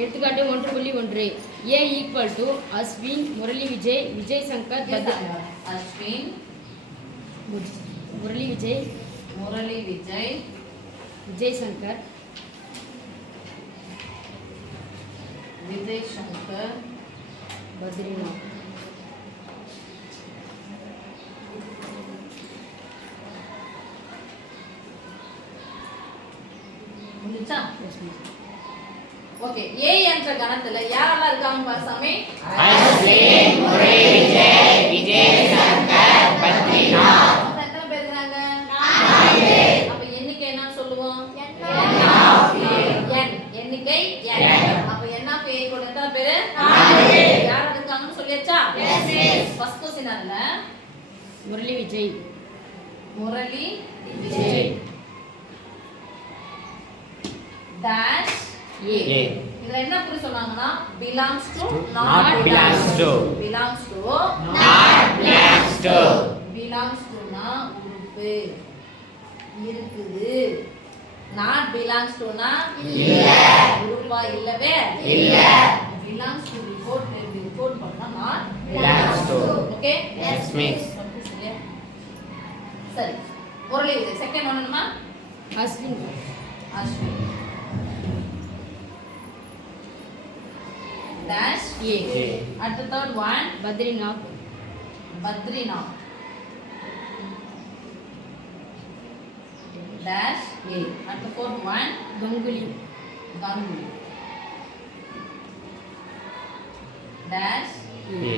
எடுத்துக்காட்டு 1.1 A equal to Ashwin Murali Vijay Vijay Shankar Ashwin Murali Vijay Vijay Shankar Badrinath முடிச்சா okay ஏ என்ற கணத்துல யாரெல்லாம் இருக்காங்க பாசாமி அஸ்வின் முரளி விஜய் விஜய் சங்கர் பத்ரிநாத் எத்தனை பேர் இருக்காங்க 4 அப்ப எண்ணிக்கை என்னன்னு சொல்லுவோம் n எண்ணிக்கை n அப்ப n ஆஃப் a கூட எத்தனை பேர் 4 யார் இருக்காங்கன்னு சொல்லியாச்சா எஸ் ஃபர்ஸ்ட் क्वेश्चन அதுல முரளி விஜய் dash a இதுல என்ன குறி சொன்னாங்கன்னா belongs to not belongs to belongs to not belongs to belongs to னா உறுப்பு இருக்குது not belongs to னா இல்ல உறுப்பா இல்லவே இல்ல belongs to report பண்ணா not belongs to okay yes miss சரி முரளி விஜய் செகண்ட் ஒன் என்னமா Ashwin dash A at the third one Badrinath dash a at the fourth one Ganguly dash a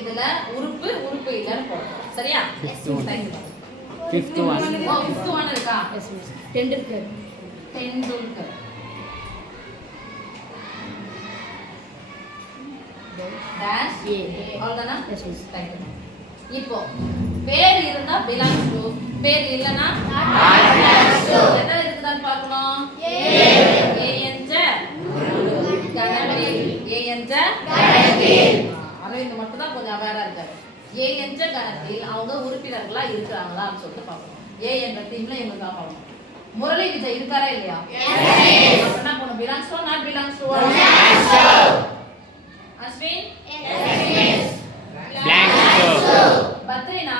இதுல உறுப்பு இல்லன்னு போடுறோம் சரியா Fifth one. fifth one இருக்கா yes miss Tendulkar dash A அவ்வளவுதானா எஸ் மிஸ் இப்போ பேர் இருந்தா belongs to பேர் இல்லனா என்ன இருக்குதான்னு பார்க்கணும் a என்ற கணத்தில் அரவிந்த் மட்டும் தான் கொஞ்சம் அவேரா இருக்காரு a என்ற கணத்தில் அவங்க உறுப்பினர்களா இருக்காங்களான்னு சொல்லிட்டு பார்க்கணும் a என்ற டீம்ல இவங்க தான் பார்க்கணும் முரளி விஜய் இருக்காரா இல்லையா அப்ப என்ன பண்ணணும் belongs to not belongs to Ashwin belongs to Badrinath